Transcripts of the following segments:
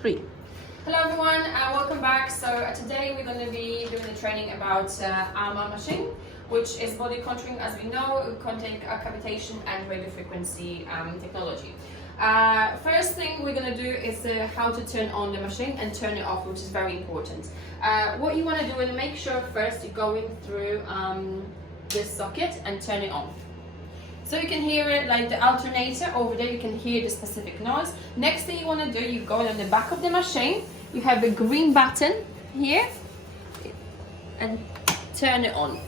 3. Hello everyone, welcome back. So today we're going to be doing a training about Alma machine, which is body contouring, as we know, contain cavitation and radio frequency technology. First thing we're going to do is how to turn on the machine and turn it off, which is very important. What you want to do is make sure first you're going through this socket and turn it on. So you can hear it like the alternator over there, you can hear the specific noise. Next thing you want to do, you go on the back of the machine, you have a green button here and turn it on.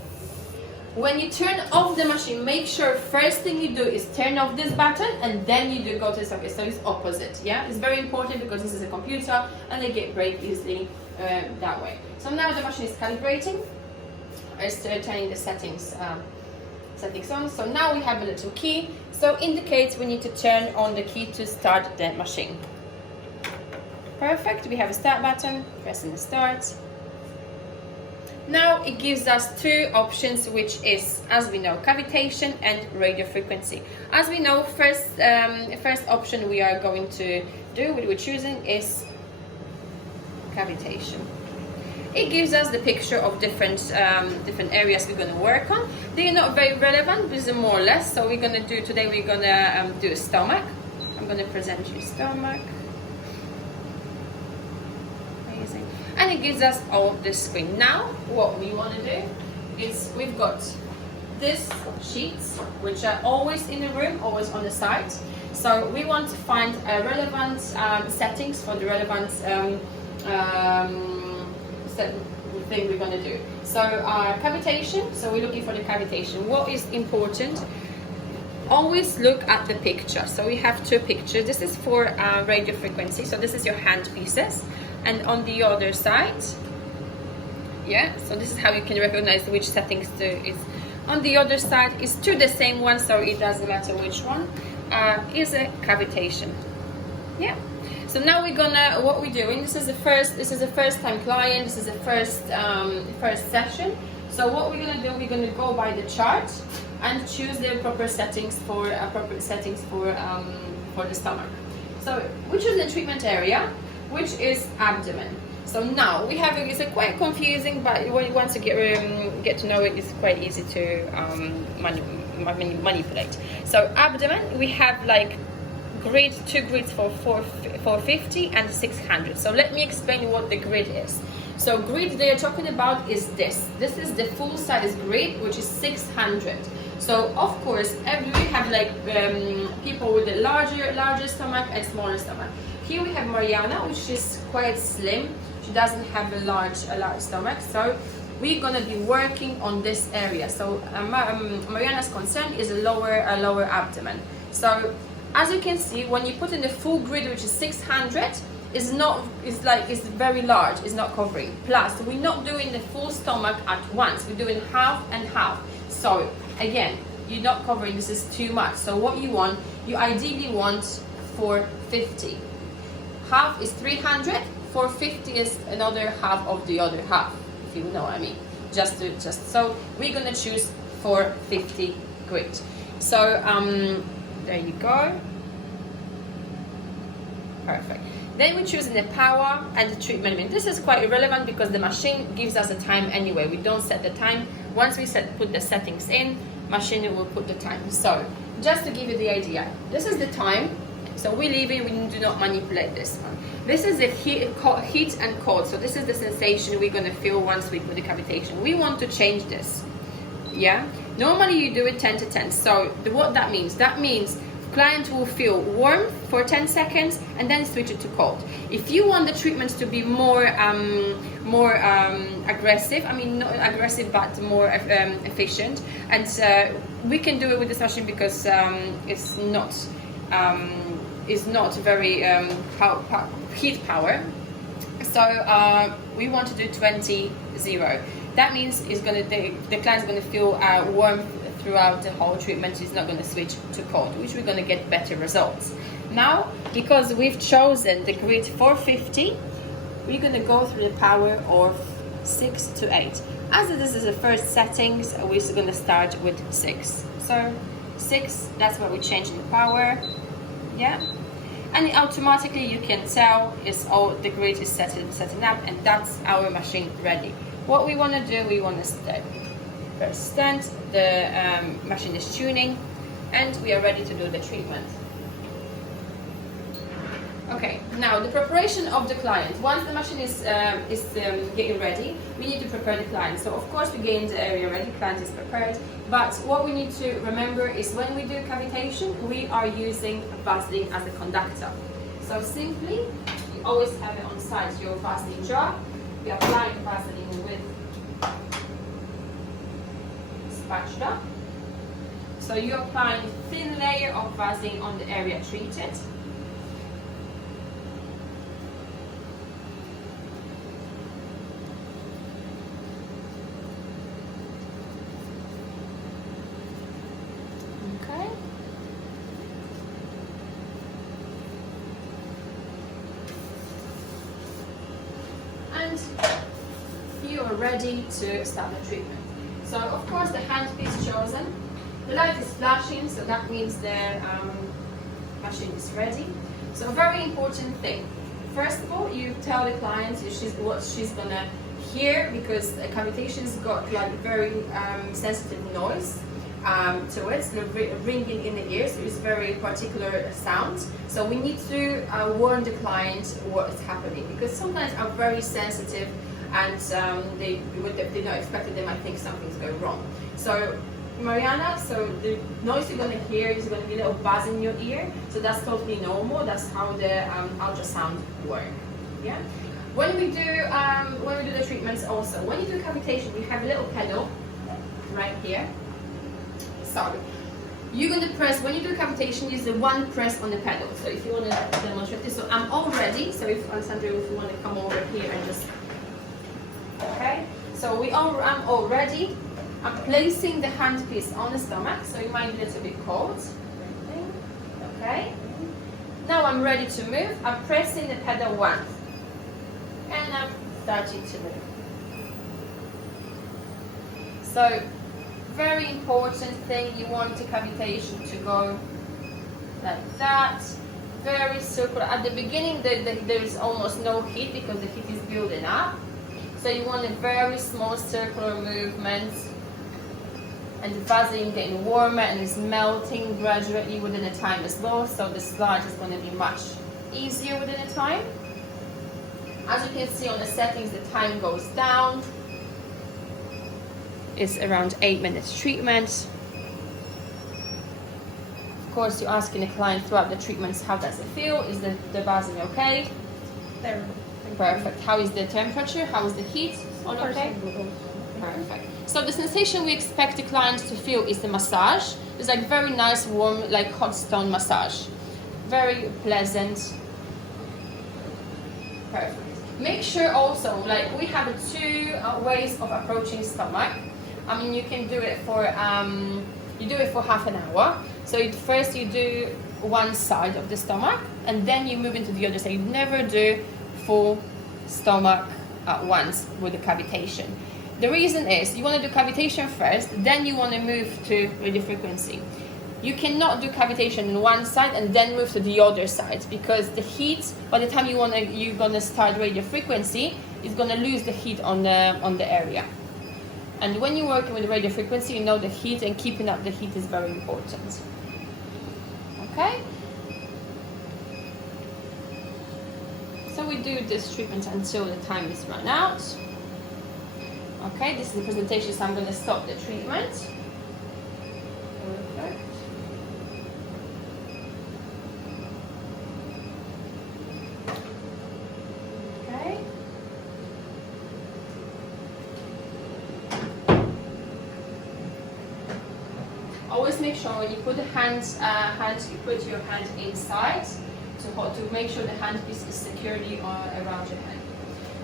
When you turn off the machine, make sure first thing you do is turn off this button and then you do go to the socket, so it's opposite, yeah? It's very important because this is a computer and they get break easily that way. So now the machine is calibrating, it's turning the settings on. So now we have a little key, so indicates we need to turn on the key to start the machine. Perfect, we have a start button, pressing the start. Now it gives us two options, which is, as we know, cavitation and radio frequency. As we know, first option we are going to do, what we're choosing is cavitation. It gives us the picture of different areas we're going to work on. They are not very relevant, this is more or less. So we're going to do today. We're going to do a stomach. I'm going to present you stomach. Amazing. And it gives us all this screen. Now, what we want to do is we've got these sheets, which are always in the room, always on the side. So we want to find relevant settings for the relevant thing we're going to do. So cavitation, so we're looking for the cavitation. What is important? Always look at the picture. So we have two pictures. This is for radio frequency, so this is your hand pieces, and on the other side, yeah, so this is how you can recognize which settings is on the other side. Is to the same one, so it doesn't matter which one is a cavitation. Yeah. So now we're gonna, what we're doing, this is the first time client, this is the first session. So what we're gonna do, we're gonna go by the chart and choose the proper settings for the stomach. So we choose the treatment area, which is abdomen. So now we have it's quite confusing, but once you get to know it, it's quite easy to manipulate. So abdomen, we have like two grids for 450 and 600. So let me explain what the grid is. So grid they are talking about is this. This is the full size grid, which is 600. So of course, we have like people with a larger stomach and smaller stomach. Here we have Mariana, which is quite slim. She doesn't have a large stomach. So we're gonna be working on this area. So Mariana's concern is a lower abdomen. So as you can see, when you put in the full grid, which is 600, it's very large, it's not covering. Plus, we're not doing the full stomach at once, we're doing half and half. So again, you're not covering, this is too much. So what you ideally want 450. Half is 300, 450 is another half of the other half, if you know what I mean. So we're gonna choose 450 grid. So there you go. Perfect. Then we're choosing the power and the treatment minute. This is quite irrelevant because the machine gives us a time anyway. We don't set the time. Once we put the settings in, machine will put the time. So just to give you the idea, this is the time. So we leave it, we do not manipulate this one. This is the heat and cold. So this is the sensation we're going to feel once we put the cavitation. We want to change this. Yeah. Normally you do it 10 to 10. So what that means? That means client will feel warm for 10 seconds and then switch it to cold. If you want the treatment to be more aggressive, I mean not aggressive but more efficient, and we can do it with this machine because it's not very heat power. So we want to do 20-0. That means the client's going to feel warm throughout the whole treatment. He's not going to switch to cold, which we're going to get better results. Now, because we've chosen the grid 450, we're going to go through the power of 6 to 8. As this is the first settings, we're going to start with 6. So 6, that's what we change in the power. Yeah. and automatically you can tell is all the grid is setting up, and that's our machine ready. What we want to do, we want to press stand, the machine is tuning, and we are ready to do the treatment. Okay, now the preparation of the client. Once the machine is getting ready, we need to prepare the client. So of course we get in the area ready, client is prepared, but what we need to remember is when we do cavitation, we are using Vaseline as a conductor. So simply, you always have it on site, your Vaseline jar. We apply the Vaseline with spatula. So you apply a thin layer of Vaseline on the area treated. And you are ready to start the treatment. So of course the handpiece chosen. The light is flashing, so that means the machine is ready. So a very important thing. First of all, you tell the client what she's gonna hear, because the cavitation's got like very sensitive noise to it, so ringing in the ears. So it's very particular sound. So we need to warn the client what is happening, because sometimes are very sensitive, and they're not expected, they might think something's going wrong. So Mariana, so the noise you're going to hear is going to be a little buzz in your ear, so that's totally normal. That's how the ultrasound works. Yeah. When we do the treatments, also when you do cavitation, you have a little pedal right here. So you're going to press, when you do cavitation, use the one press on the pedal. So if you want to demonstrate this, so I'm all ready. So if Alessandro, if you want to come over here and just, okay. So I'm all ready. I'm placing the handpiece on the stomach, so it might be a little bit cold. Okay. Now I'm ready to move. I'm pressing the pedal once, and I'm starting to move. So, very important thing, you want the cavitation to go like that, very circular. At the beginning there is almost no heat because the heat is building up. So you want a very small circular movement, and the Vaseline getting warmer and is melting gradually within a time as well, so the slide is going to be much easier within a time. As you can see on the settings, the time goes down. It's around 8 minutes treatment. Of course, you're asking the client throughout the treatments, how does it feel? Is the Vaseline okay? Perfect. How is the temperature? How is the heat? All okay? Perfect. So the sensation we expect the client to feel is the massage. It's like very nice, warm, like hot stone massage. Very pleasant. Perfect. Make sure also, like we have two ways of approaching stomach. I mean, you can do it for half an hour. So first you do one side of the stomach, and then you move into the other side. You never do full stomach at once with the cavitation. The reason is you want to do cavitation first, then you want to move to radiofrequency. You cannot do cavitation on one side and then move to the other side, because the heat, by the time you're gonna start radiofrequency, it's gonna lose the heat on the area. And when you're working with radiofrequency, you know the heat, and keeping up the heat is very important. Okay? So we do this treatment until the time is run out. Okay, this is the presentation, so I'm going to stop the treatment. Perfect. Okay. Always make sure when you put the you put your hand inside to make sure the handpiece is securely around your hand.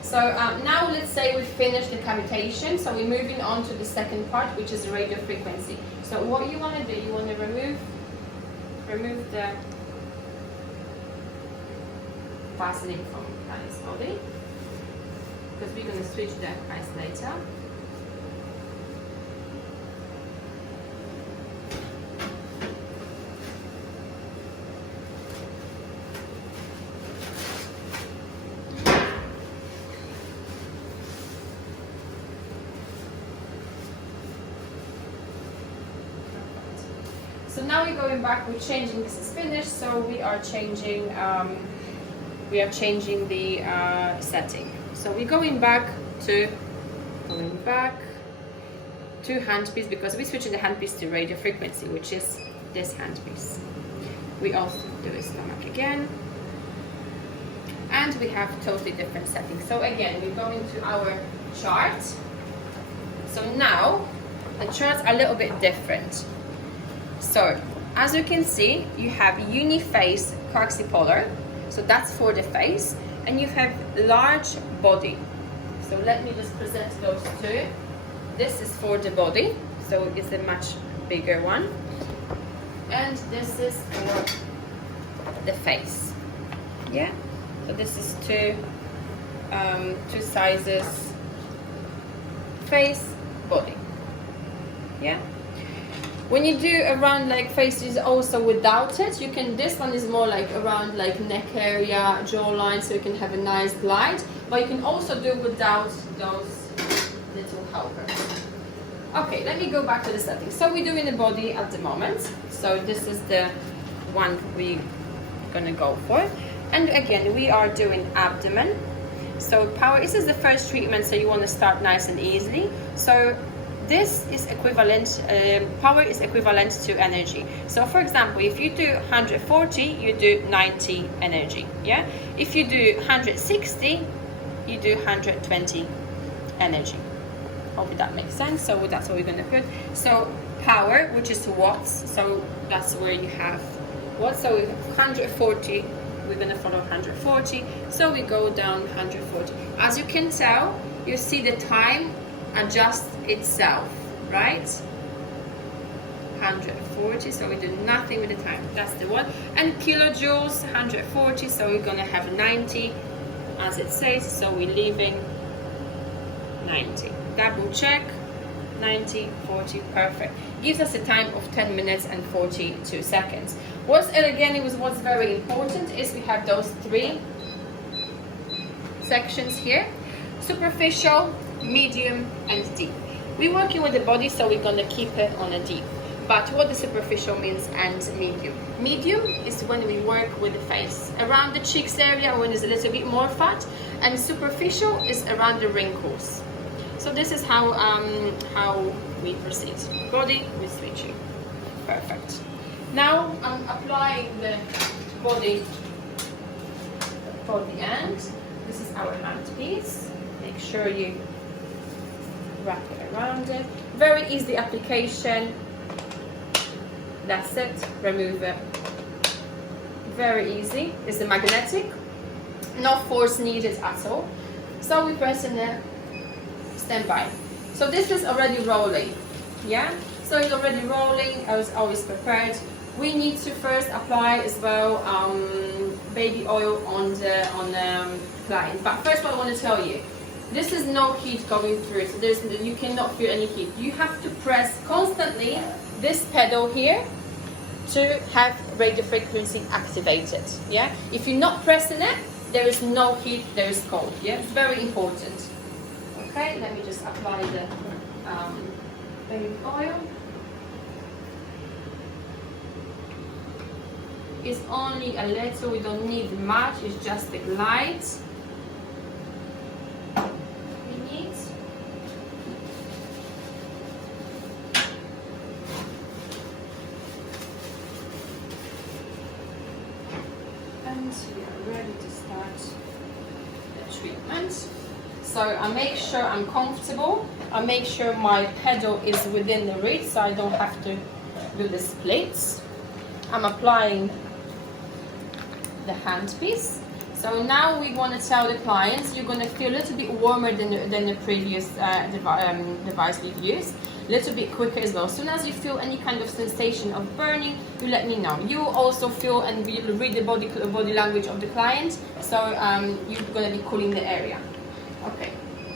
So now let's say we finished the cavitation, so we're moving on to the second part, which is radio frequency. So what you want to do, you want to remove the Vaseline from the client's body, because we're going to switch the eyes later. now we're going back, we're changing, this is finished, so we are changing the setting. So we're going back to handpiece, because we're switching the handpiece to radio frequency, which is this handpiece. We also do a stomach again, and we have totally different settings. So again, we're going to our chart. So now the charts are a little bit different. So as you can see, you have uniface coaxipolar, so that's for the face, and you have large body. So let me just present those two. This is for the body, so it's a much bigger one, and this is for the face. Yeah, so this is two sizes, face, body. Yeah, when you do around like faces also without it, you can, this one is more like around like neck area, jawline, so you can have a nice glide, but you can also do without those little helpers. Okay, let me go back to the settings. So we're doing the body at the moment, so this is the one we're gonna go for, and again we are doing abdomen. So power, this is the first treatment, so you want to start nice and easily. So this is equivalent, power is equivalent to energy. So for example, if you do 140, you do 90 energy. Yeah, if you do 160, you do 120 energy. Hope that makes sense. So that's what we're going to put. So power, which is watts, so that's where you have watts. So 140, we're going to follow 140, so we go down 140. As you can tell, you see the time adjusts itself, right? 140, so we do nothing with the time, that's the one. And kilojoules, 140, so we're going to have 90 as it says, so we're leaving 90. Double check, 90, 40, perfect. Gives us a time of 10 minutes and 42 seconds. What's very important is we have those three sections here: superficial, medium, and deep. We're working with the body, so we're going to keep it on a deep. But what the superficial means and medium. Medium is when we work with the face, around the cheeks area when there's a little bit more fat, and superficial is around the wrinkles. So this is how we proceed. Body with switching. Perfect. Now I'm applying the body for the end. This is our handpiece. Make sure you wrap it around it. Very easy application. That's it. Remove it. Very easy. It's a magnetic. No force needed at all. So we press in there. Stand by. So this is already rolling. Yeah. So it's already rolling. I was always prepared. We need to first apply as well baby oil on the client. But first, what I want to tell you, this is no heat going through. So you cannot feel any heat. You have to press constantly this pedal here to have radio frequency activated. Yeah. If you're not pressing it, there is no heat. There is cold. Yeah. It's very important. Okay. Let me just apply the baby oil. It's only a little, we don't need much, it's just the glide we need. And we are ready to start the treatment. So I make sure I'm comfortable, I make sure my pedal is within the reach so I don't have to do the splits. I'm applying the handpiece. So now we want to tell the clients you're going to feel a little bit warmer than the previous device we've used, a little bit quicker as well. As soon as you feel any kind of sensation of burning, you let me know. You also feel and you read the body language of the client, so you're going to be cooling the area. Okay,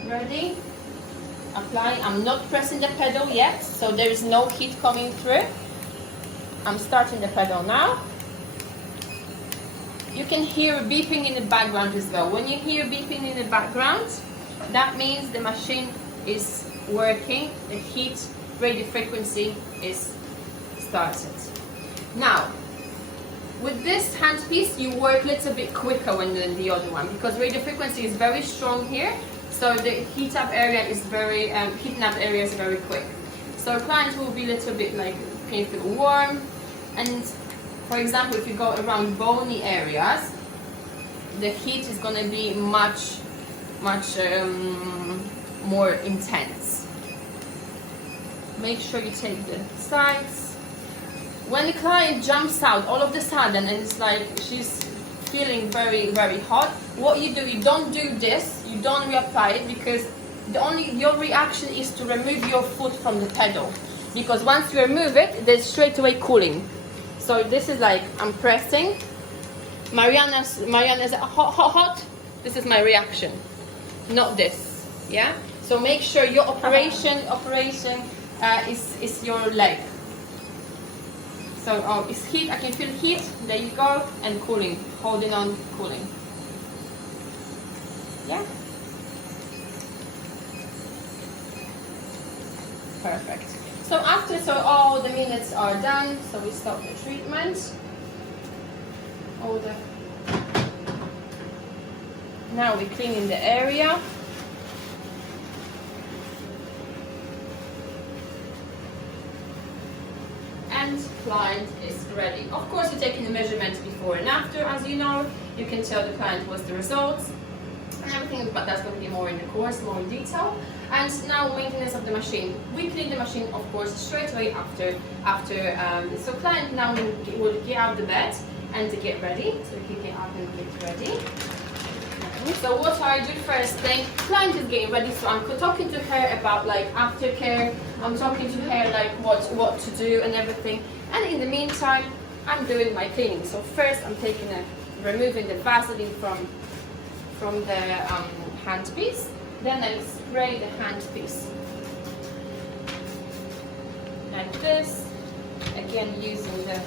ready? Apply. I'm not pressing the pedal yet, so there is no heat coming through. I'm starting the pedal now. You can hear beeping in the background as well. When you hear beeping in the background, that means the machine is working, the heat radio frequency is started. Now, with this handpiece, you work a little bit quicker than the other one because radio frequency is very strong here. So the heat up area is heating up area is very quick. So clients will be a little bit like, can you feel warm? And for example, if you go around bony areas, the heat is going to be much more intense. Make sure you take the sides. When the client jumps out all of a sudden and it's like she's feeling very, very hot, what you do, you don't do this, you don't reapply it, because your reaction is to remove your foot from the pedal, because once you remove it, there's straight away cooling. So this is like, I'm pressing, Mariana's hot, this is my reaction, not this, yeah? So make sure your operation is your leg. So it's heat, I can feel heat, there you go, and cooling, holding on, cooling. Yeah? Perfect. So all the minutes are done, so we stop the treatment. Now we're cleaning the area. And client is ready. Of course, you're taking the measurements before and after, as you know. You can tell the client what's the results and everything, but that's going to be more in the course, more in detail. And now maintenance of the machine. We clean the machine, of course, straight away after. So client now will get out of the bed and to get ready. So he can get up and get ready. So what I do first thing, client is getting ready, so I'm talking to her about like aftercare. I'm talking to her like what to do and everything. And in the meantime, I'm doing my cleaning. So first, I'm removing the Vaseline from the handpiece. Then I spray the handpiece like this. Again, using the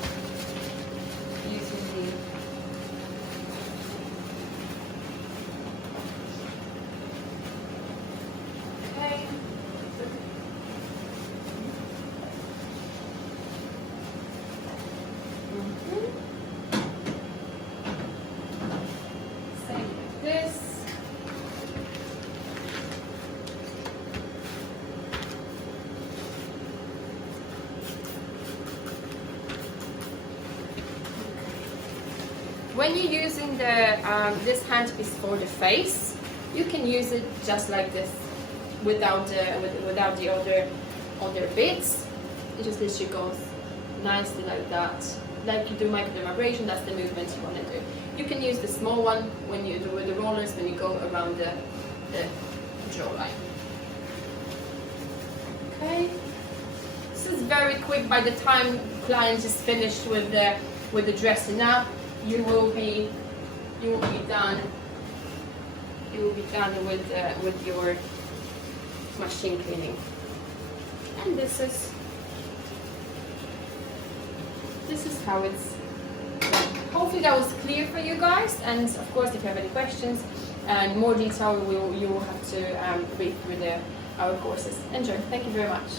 when you're using this handpiece for the face, you can use it just like this, without the other bits. It just literally goes nicely like that, like you do microdermabrasion. That's the movement you want to do. You can use the small one when you do with the rollers when you go around the jawline. Okay, this is very quick. By the time client is finished with the dressing up, you will be done. You will be done with your machine cleaning. And this is how it's done. Hopefully that was clear for you guys. And of course, if you have any questions and more detail, you will have to read through our courses. Enjoy. Thank you very much.